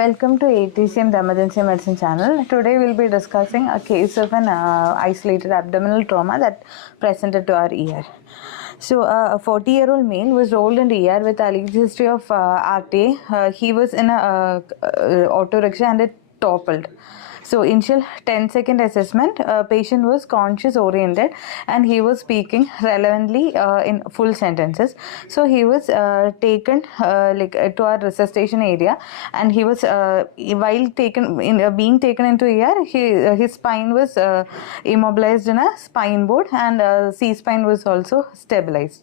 Welcome to AETCM, the Emergency Medicine channel. Today we'll be discussing a case of an isolated abdominal trauma that presented to our ER. So, a 40-year-old male was rolled in the ER with alleged history of RTA. He was in a auto rickshaw and it toppled. So, initial 10-second assessment, patient was conscious oriented and he was speaking relevantly in full sentences. So, he was taken to our resuscitation area, and he was while being taken into ER, his spine was immobilized in a spine board, and C-spine was also stabilized.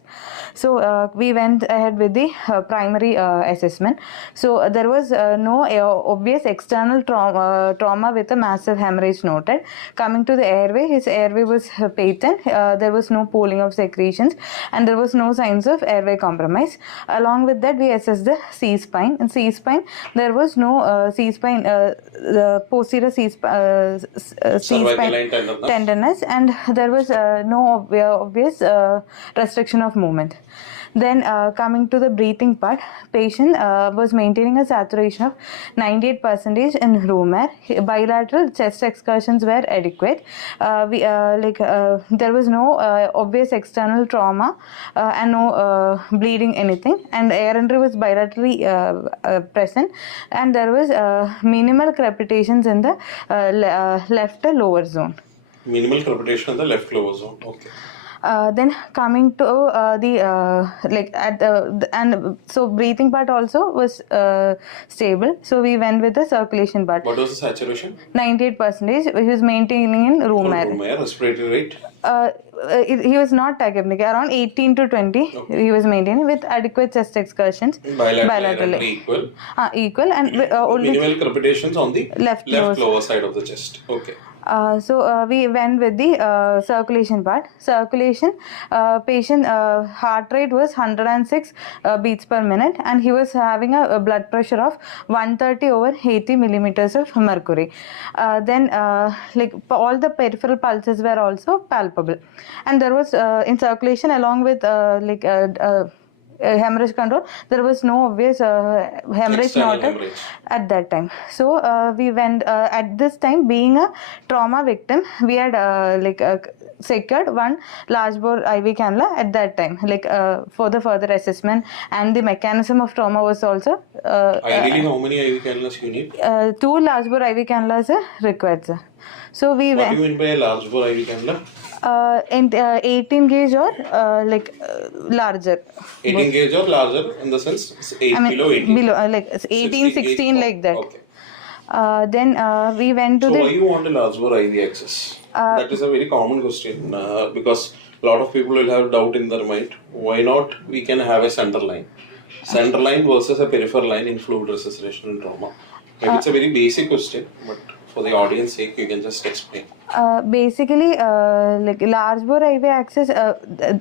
So, we went ahead with the primary assessment. So, there was no obvious external trauma with a massive hemorrhage noted. Coming to the airway, his airway was patent. There was no pooling of secretions, and there was no signs of airway compromise. Along with that, we assessed the C-spine. In C-spine, there was no C-spine, the posterior C-spine tenderness, and there was no obvious restriction of movement. Then coming to the breathing part, patient was maintaining a saturation of 98% in room air. Bilateral chest excursions were adequate. There was no obvious external trauma and no bleeding anything, and air entry was bilaterally present, and there was minimal crepitations in the left lower zone. Minimal crepitation in the left lower zone. Okay. Then coming to so breathing part also was stable. So we went with the circulation part. What was the saturation? 98%. He was maintaining in room air. Room air. Respiratory rate? He was not tachypneic. Around 18 to 20 okay. He was maintaining with adequate chest excursions. Bilaterally equal? Equal, and only minimal crepitations on the left lower side of the chest. Okay. So we went with the circulation part. Circulation, patient heart rate was 106 beats per minute, and he was having a blood pressure of 130/80 millimeters of mercury. Then all the peripheral pulses were also palpable, and there was in circulation along with hemorrhage control, there was no obvious hemorrhage noted at that time. So we went at this time, being a trauma victim, we had secured one large bore IV cannula at that time, for the further assessment, and the mechanism of trauma was also ideally how many IV cannulas you need? 2 large bore IV cannulas are required, sir. So we what do you mean by a large bore IV cannula? 18 gauge or larger. 18 gauge or larger in the sense 8 kilo, 18. Below, 18, 16 gauge, like that. Okay. Then we went to so why you want a large bore IV access? That is a very common question because a lot of people will have doubt in their mind. Why not we can have a center line? Center line versus a peripheral line in fluid resuscitation and trauma. Maybe it's a very basic question, but for the audience sake, you can just explain. Basically, large bore IV access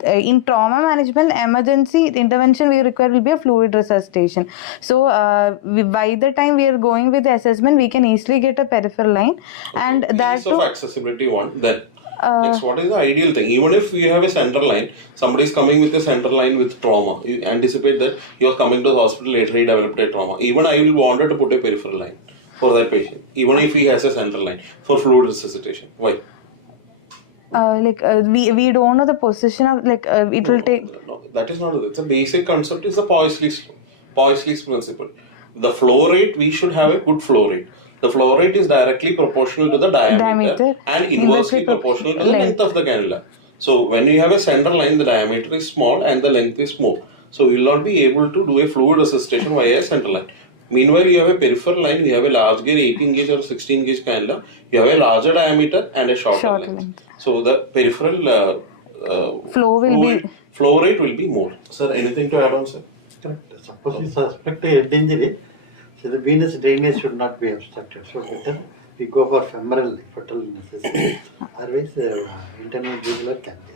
in trauma management, emergency intervention we require will be a fluid resuscitation. So, by the time we are going with the assessment, we can easily get a peripheral line, okay. And that too. Accessibility one. Then next, what is the ideal thing? Even if you have a center line, somebody is coming with a center line with trauma. You anticipate that you are coming to the hospital later, he developed a trauma. Even I will wanted to put a peripheral line for that patient, even if he has a central line for fluid resuscitation. Why? We don't know the position of it will take. No, that is not it. It's a basic concept. Is the Poissley's principle. The flow rate, we should have a good flow rate. The flow rate is directly proportional to the diameter and inversely proportional to the length of the cannula. So when you have a center line, the diameter is small and the length is more. So you will not be able to do a fluid resuscitation via a center line. Meanwhile, you have a peripheral line, you have a large gauge 18 gauge or 16 gauge cannula, you have a larger diameter and a shorter length. So the peripheral flow rate will be more. Sir, anything to add on, sir? Correct. Suppose you suspect a head injury, so the venous drainage should not be obstructed. So better we go for femoral necessity. Otherwise, internal jugular can be.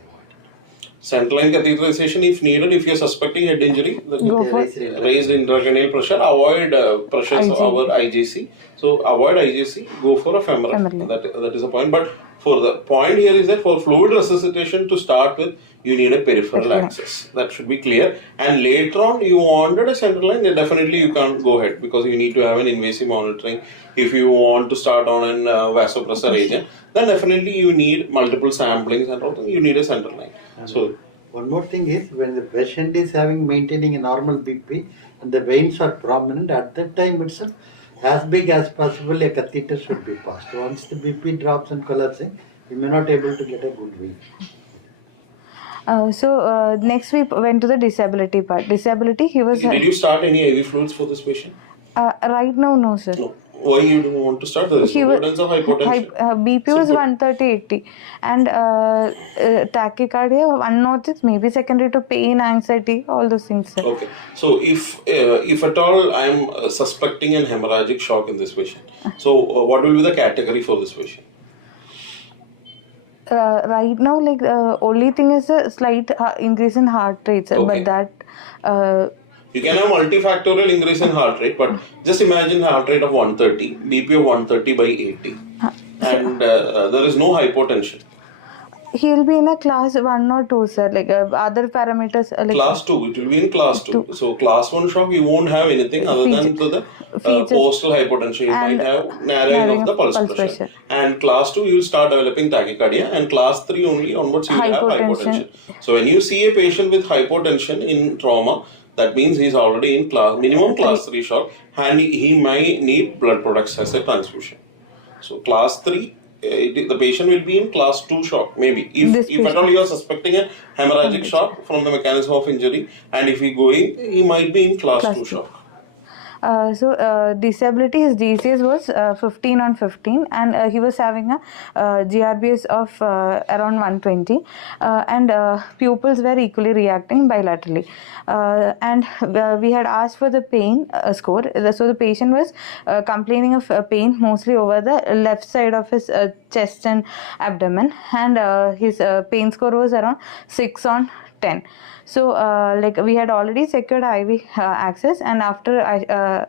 Central line catheterization if needed, if you are suspecting head injury, raised intracranial pressure, avoid pressures over IJC. So avoid IJC, go for a femoral. That is a point. But For the point here is that for fluid resuscitation to start with, you need a peripheral access. That should be clear. And later on, you wanted a central line, then definitely you can't go ahead because you need to have an invasive monitoring. If you want to start on an vasopressor agent, then definitely you need multiple samplings and all. You need a central line. So one more thing is when the patient is maintaining a normal BP and the veins are prominent, at that time itself, as big as possible a catheter should be passed. Once the BP drops and collapsing, you may not able to get a good vein. Next we went to the disability part. Disability, he was... Did you start any IV fluids for this patient? Right now, no, sir. No. Why you don't want to start? There is no evidence of hypotension. BP was 130/80 and tachycardia 106, maybe secondary to pain, anxiety, all those things, sir. Okay. So if at all I am suspecting an hemorrhagic shock in this patient, so what will be the category for this patient? Right now, like only thing is a slight increase in heart rate, sir. Okay. But that you can have multifactorial increase in heart rate, but just imagine heart rate of 130, BP of 130/80, and there is no hypotension. he will be in a class 1 or 2, sir. Like other parameters. Like Class 2, it will be in class 2. So class 1 shock, you won't have anything other than to the postal hypotension. You might have narrowing of the pulse pressure. And class 2, you will start developing tachycardia, and class 3 only onwards you will have hypotension. So when you see a patient with hypotension in trauma, that means he is already in minimum class 3 shock, and he might need blood products as a transfusion. So class 3, the patient will be in class 2 shock, maybe. If at all you are suspecting a hemorrhagic shock from the mechanism of injury, and if he going, he might be in class 2 shock. Disability, his DCS was 15 on 15, and he was having a GRBS of around 120, and pupils were equally reacting bilaterally. And we had asked for the pain score. So the patient was complaining of pain mostly over the left side of his chest and abdomen, and his pain score was around 6 on 10. So like we had already secured IV access, and after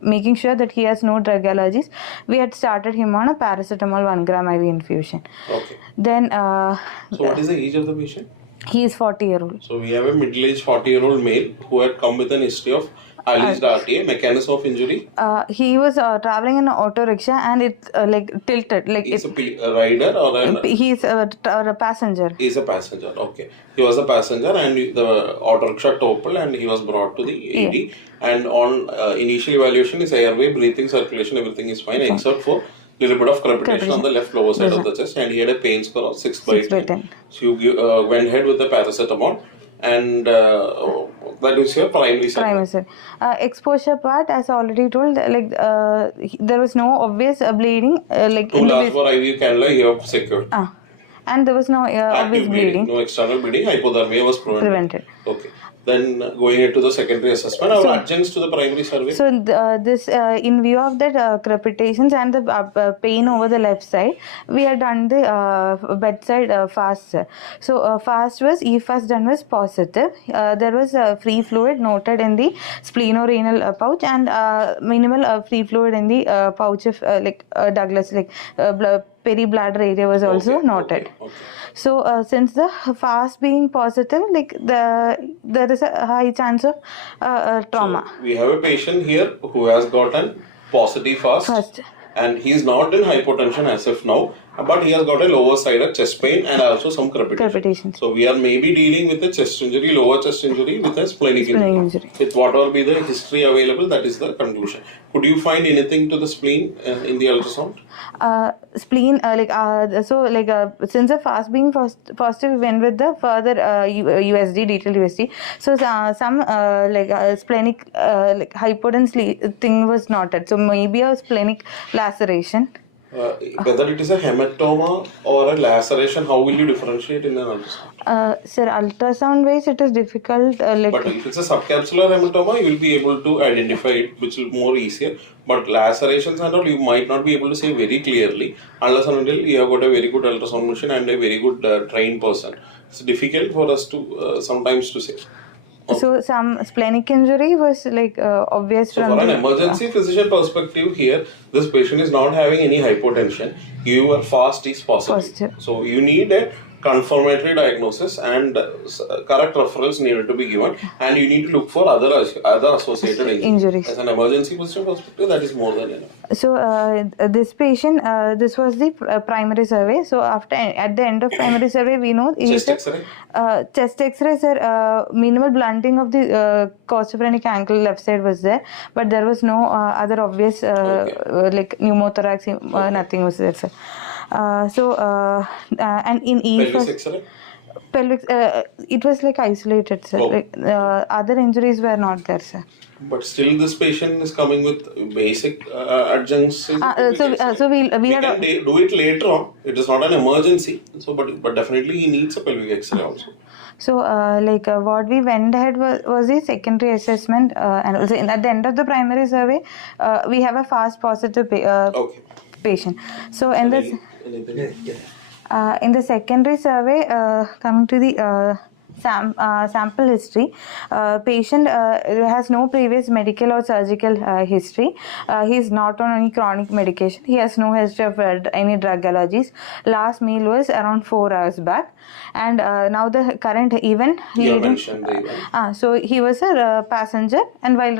making sure that he has no drug allergies, we had started him on a paracetamol 1 gram IV infusion. Okay. Then so what is the age of the patient? He is 40-year-old. So we have a middle-aged 40-year-old male who had come with an history of alleged RTA. Mechanism of injury? He was traveling in an auto rickshaw, and it like tilted. Like he's a rider or he's a passenger. He's a passenger. Okay. He was a passenger, and the auto rickshaw toppled, and he was brought to the AD. Yeah. And on initial evaluation, his airway, breathing, circulation, everything is fine, except for little bit of crepitation on the left lower side of the chest, and he had a pain score of 6/10. So you went ahead with the paracetamol, and that is your primary surgery. Exposure part, as already told, like there was no obvious bleeding. Like to last for IV cannula, you have secured. And there was no obvious bleeding. No external bleeding. Hypothermia was prevented. Okay. Then going into the secondary assessment, our adjuncts to the primary survey. So this in view of that crepitations and the pain over the left side, we had done the bedside fast. So fast was E-fast done was positive. There was free fluid noted in the splenorenal pouch, and minimal free fluid in the pouch of Douglas, peribladder area was also noted. Okay. So since the fast being positive, like there is a high chance of trauma. So we have a patient here who has gotten positive fast. And he is not in hypotension as of now, but he has got a lower sided chest pain and also some crepitation. So we are maybe dealing with a chest injury, lower chest injury with a splenic injury. With whatever be the history available, that is the conclusion. Could you find anything to the spleen in the ultrasound? Spleen, since the fast being positive, we went with the further USD, detailed USD. So some splenic hypotension thing was noted. So maybe a splenic laceration. Whether it is a hematoma or a laceration, how will you differentiate in an ultrasound? Sir, ultrasound wise it is difficult. But if it's a subcapsular hematoma, you will be able to identify it, which is more easier. But lacerations and all, you might not be able to say very clearly unless and until you have got a very good ultrasound machine and a very good trained person. It's difficult for us to sometimes to say. So some splenic injury was like obvious So from for an the emergency physician perspective here, this patient is not having any hypotension. Your fast is positive. Positive. So you need a confirmatory diagnosis and correct referrals needed to be given, and you need to look for other associated injuries. As an emergency physician perspective, that is more than enough. So this patient, this was the primary survey. So after at the end of primary survey, we know Chest X-ray. Chest X-ray, sir, minimal blunting of the costophrenic ankle left side was there, but there was no other obvious like pneumothorax, nothing was there, sir. And in each Pelvis X-ray. pelvic, it was like isolated, sir. Like other injuries were not there, sir. But still, this patient is coming with basic adjuncts. So we can do it later on. It is not an emergency. So, but definitely he needs a pelvic X-ray also. So, what we went ahead was the secondary assessment, and also at the end of the primary survey, we have a fast positive patient. So, in the secondary survey, coming to the sample history, patient has no previous medical or surgical history. He is not on any chronic medication. He has no history of any drug allergies. Last meal was around 4 hours back, and now the current event. So he was a passenger, and while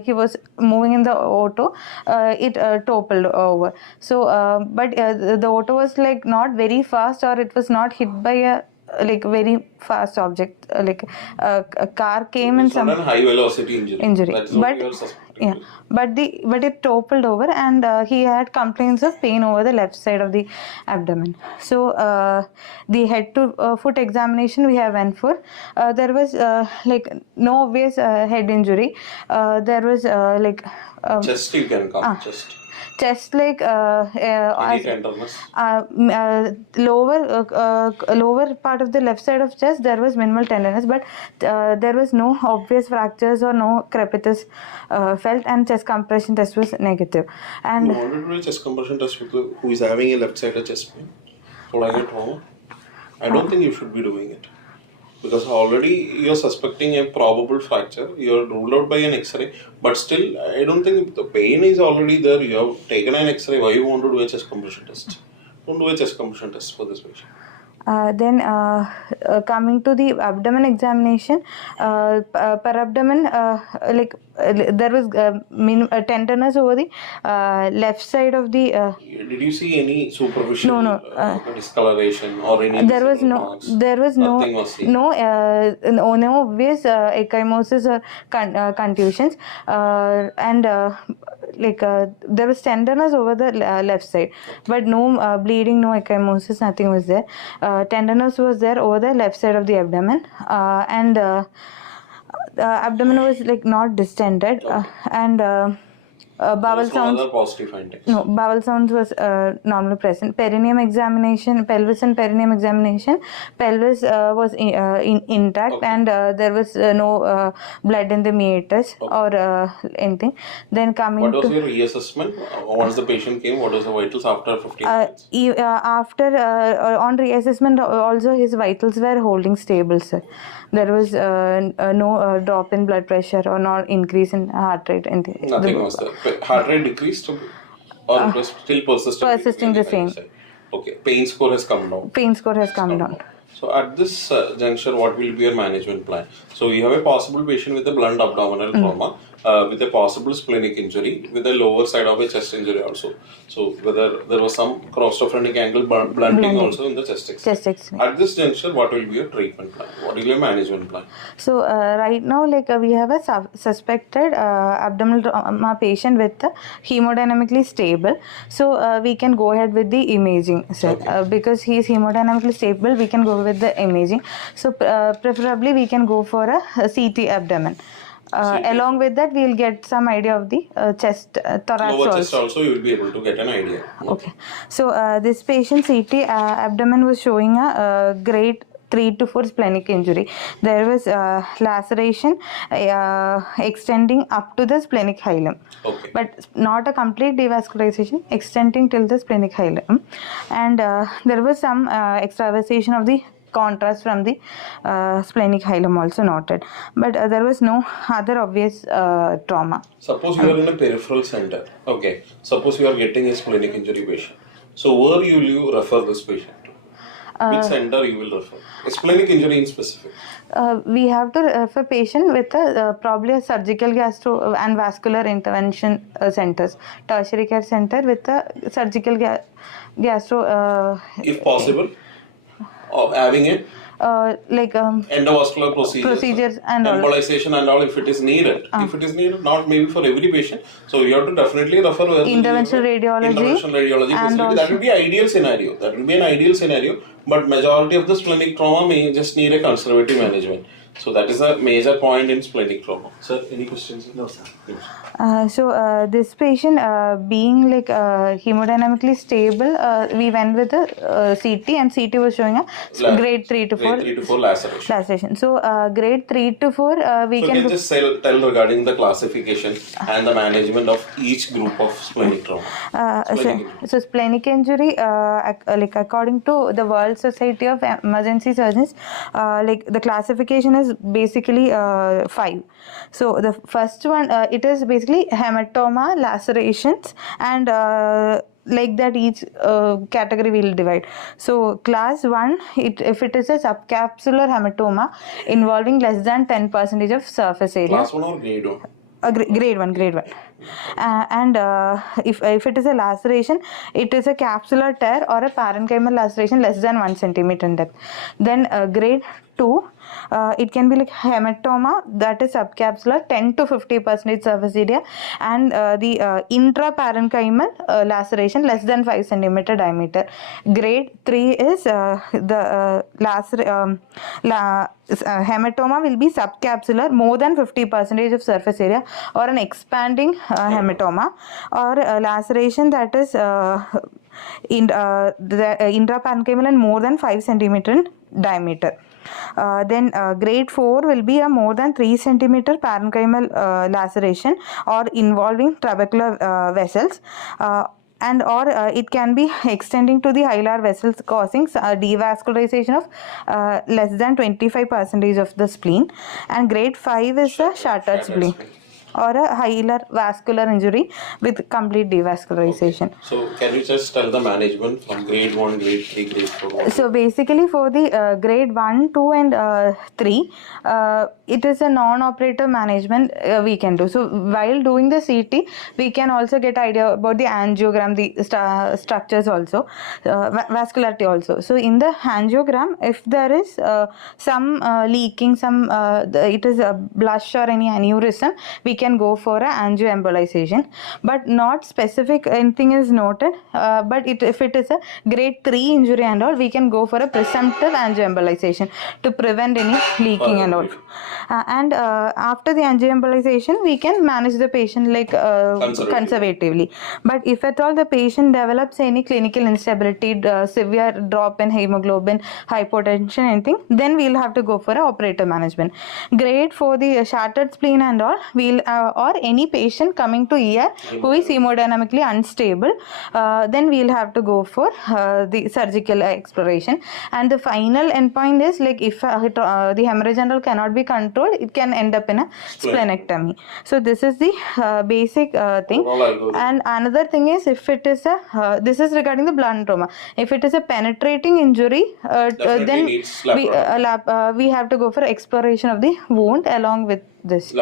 he was moving in the auto, it toppled over. So, but the auto was like not very fast, or it was not hit by a like very fast object, like a car came and some high velocity injury. That's what you are suspecting. But it toppled over, and he had complaints of pain over the left side of the abdomen. So the head to foot examination we have went for. There was like no obvious head injury. There was chest you can come chest like tenderness. Lower part of the left side of chest there was minimal tenderness, but there was no obvious fractures or no crepitus felt, and chest compression test was negative. And you wanted to do a chest compression test with who is having a left sided chest pain following a trauma? I don't think you should be doing it, because already you are suspecting a probable fracture. You are ruled out by an X-ray, but still, I don't think the pain is already there. You have taken an X-ray. Why you want to do a chest compression test? Don't do a chest compression test for this patient. Then coming to the abdomen examination, per abdomen, there was tenderness over the left side of the. Did you see any superficial discoloration or any? There was no obvious ecchymosis or contusions, and there was tenderness over the left side, but no bleeding, no ecchymosis, nothing was there. Tenderness was there over the left side of the abdomen, and the abdomen was like not distended, and bowel sounds. Other positive findings. No, bowel sounds was normally present. Perineum examination, pelvis and perineum examination. Pelvis was intact, and there was no blood in the meatus or anything. Then coming what was your reassessment once the patient came? What was the vitals after 15 minutes? After on reassessment, also his vitals were holding stable, sir. There was no drop in blood pressure or no increase in heart rate. Nothing was there. Heart rate decreased, or it was still persisting the same. Okay, pain score has come down. Pain score has come down. So at this juncture, what will be your management plan? So you have a possible patient with a blunt abdominal trauma, with a possible splenic injury, with the lower side of a chest injury also. So whether there was some costophrenic angle blunting also in the chest X-ray. At this juncture, what will be your treatment plan? What will be your management plan? So right now, we have a suspected abdominal trauma patient with hemodynamically stable. So we can go ahead with the imaging, sir. Because he is hemodynamically stable, we can go with the imaging. So preferably we can go for a CT abdomen. Along with that, we will get some idea of the chest, thorax. Lower chest also you will be able to get an idea. Okay. So this patient CT abdomen was showing a grade 3 to 4 splenic injury. There was laceration extending up to the splenic hilum, but not a complete devascularization, extending till the splenic hilum, and there was some extravasation of the contrast from the splenic hilum also noted. But there was no other obvious trauma. Suppose you are in a peripheral center. Okay. Suppose you are getting a splenic injury patient. So where will you refer this patient to? Which center you will refer? A splenic injury in specific. We have to refer patient with probably a surgical gastro and vascular intervention centers, tertiary care center with a surgical gastro. If possible, of having a endovascular procedures and embolization and all if it is needed. If it is needed, not maybe for every patient. So you have to definitely refer interventional radiology facility. That will be ideal scenario. That will be an ideal scenario. But majority of the splenic trauma may just need a conservative management. So that is a major point in splenic trauma. Sir, any questions? No, sir. This patient being hemodynamically stable, we went with a CT and CT was showing a grade 3 to 4 laceration. So grade 3 to 4 we can just tell regarding the classification and the management of each group of splenic trauma. So splenic injury, according to the World Society of Emergency Surgeons, the classification is basically 5. So the first one, it is basically hematoma lacerations, and like that each category will divide. So class 1, if it is a subcapsular hematoma involving less than 10% of surface area. Class 1 or grade 1? Grade 1. And if it is a laceration, it is a capsular tear or a parenchymal laceration less than 1 centimeter in depth. Then grade 2, it can be like hematoma, that is subcapsular, 10 to 50% surface area, and the intraparenchymal laceration less than 5 centimeter diameter. Grade 3 is the hematoma will be subcapsular, more than 50% of surface area, or an expanding hematoma, or laceration that is intraparenchymal and more than 5 centimeter in diameter. Then grade 4 will be a more than 3 centimeter parenchymal laceration or involving trabecular vessels, and or it can be extending to the hilar vessels, causing devascularization of less than 25% of the spleen. And grade 5 is a shattered spleen or a hilar vascular injury with complete devascularization. Okay. So can you just tell the management from grade 1, grade 3, grade 4? So basically for the grade 1, 2 and 3, it is a non-operative management we can do. So while doing the CT, we can also get idea about the angiogram, the structures also, vascularity also. So in the angiogram, if there is some leaking, it is a blush or any aneurysm, we can go for a angioembolization, but not specific anything is noted, but if it is a grade 3 injury and all, we can go for a presumptive angioembolization to prevent any leaking and all. And after the angioembolization, we can manage the patient conservatively. But if at all the patient develops any clinical instability, severe drop in hemoglobin, hypotension, anything, then we'll have to go for a operative management. Grade for the shattered spleen and all, we'll or any patient coming to ER who is hemodynamically unstable, then we'll have to go for the surgical exploration. And the final endpoint is if the hemorrhage and all cannot be controlled, it can end up in a splenectomy. So this is the basic thing. And another thing is, if it is a this is regarding the blunt trauma. If it is a penetrating injury, then we have to go for exploration of the wound along with this.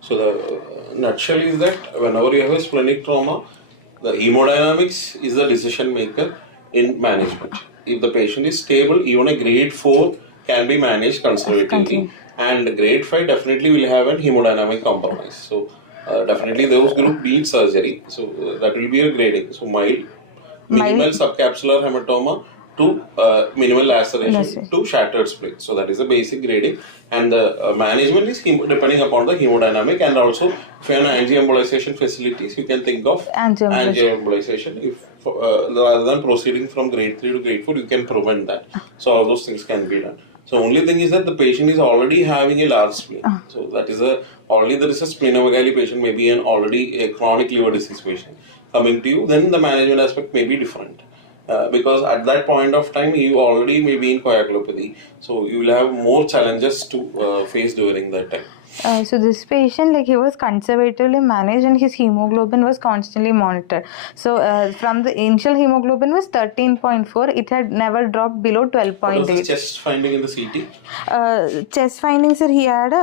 So the nutshell is that whenever you have a splenic trauma, the hemodynamics is the decision maker in management. If the patient is stable, even a grade 4 can be managed conservatively, and grade 5 definitely will have a hemodynamic compromise. So definitely those group need surgery. So that will be a grading. So minimal subcapsular hematoma to minimal laceration to shattered spleen. So that is the basic grading, and the management is depending upon the hemodynamic, and also if you have angioembolization facilities, you can think of angioembolization. If rather than proceeding from grade 3 to grade 4, you can prevent that. So all those things can be done. So only thing is that the patient is already having a large spleen. So that is already there is a splenomegaly patient, maybe already a chronic liver disease patient coming to you, then the management aspect may be different. because at that point of time you already may be in coagulopathy, so you will have more challenges to face during that time. So this patient, like, he was conservatively managed and his hemoglobin was constantly monitored. So from the initial hemoglobin was 13.4, it had never dropped below 12.8. What was the chest finding in the CT? Chest findings, sir, he had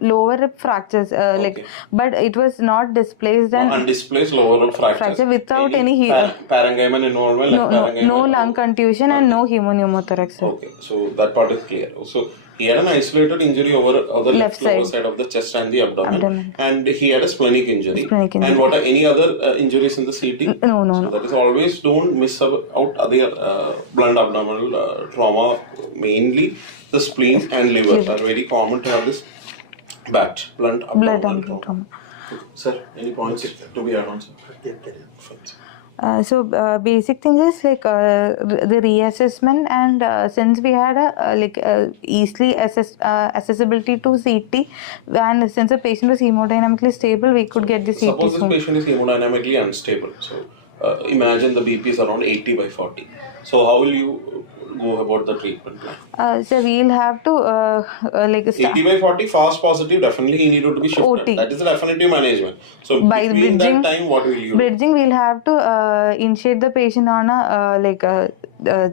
lower rib fractures, Okay. but it was not displaced and Undisplaced lower rib fractures. fracture without any parenchyma involvement, no lung contusion and no pneumothorax, sir. Okay, so that part is clear. So he had an isolated injury over the left lower side of the chest and the abdomen. And he had a splenic injury. And what are any other injuries in the CT? No. That is, always don't miss out other blunt abdominal trauma. Mainly the spleen and liver are very common to have this BAT, blunt abdominal trauma. Okay. Sir, any points to be added on, sir? So basic thing is like the reassessment, and since we had a easily accessibility to CT, and since the patient was hemodynamically stable, we could get the CT. Suppose this patient is hemodynamically unstable. So imagine the BP is around 80/40. So how will you go about the treatment plan? So we'll have to 80/40 fast positive, definitely he needed to be shifted. OT. That is the definitive management. So by between bridging, that time, what will you do? Bridging, we'll have to initiate the patient on a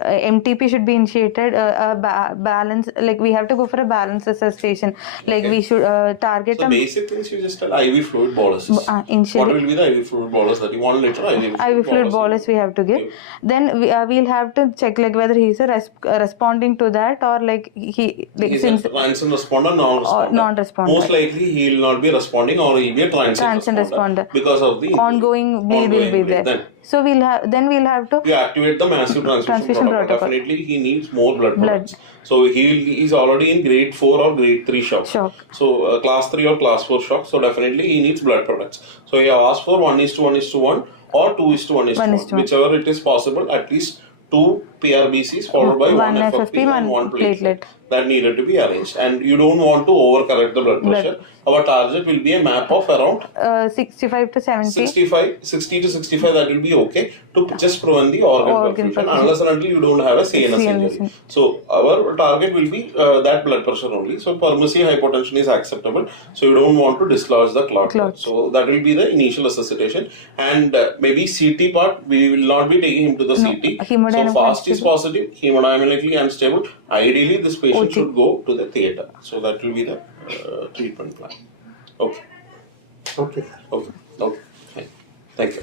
MTP should be initiated, balance, like we have to go for a balance resuscitation, like we should target so basic things you just tell IV fluid bolus. What will be the IV fluid bolus that you 1 liter IV fluid bolus we have to give. Okay. Then we'll have to check like whether he's responding to that, or like he's a transient responder, non-responder. Most likely he will not be responding, or he'll be a transient responder because of the ongoing bleed will be there. Then. So we'll have to activate the massive transfusion protocol. Definitely he needs more blood products. So he's already in grade 4 or grade 3 shock. So class 3 or class 4 shock. So definitely he needs blood products. So he have asked for 1:1:1 or 2:1:1, whichever it is possible. At least 2 PRBCs followed by 1 FFP and 1 platelet. That needed to be arranged, and you don't want to overcorrect the blood pressure. Our target will be a map of around 65 to 70. 60 to 65, that will be okay to just prevent the organ perfusion unless and until you don't have a CNS injury. So our target will be that blood pressure only. So permissive hypotension is acceptable. So you don't want to dislodge the clot. So that will be the initial resuscitation, and maybe CT part we will not be taking him to the CT. So fast is positive, hemodynamically unstable. Ideally, this patient should go to the theatre. So that will be the treatment plan. Okay. Okay, sir. Okay. Fine. Thank you.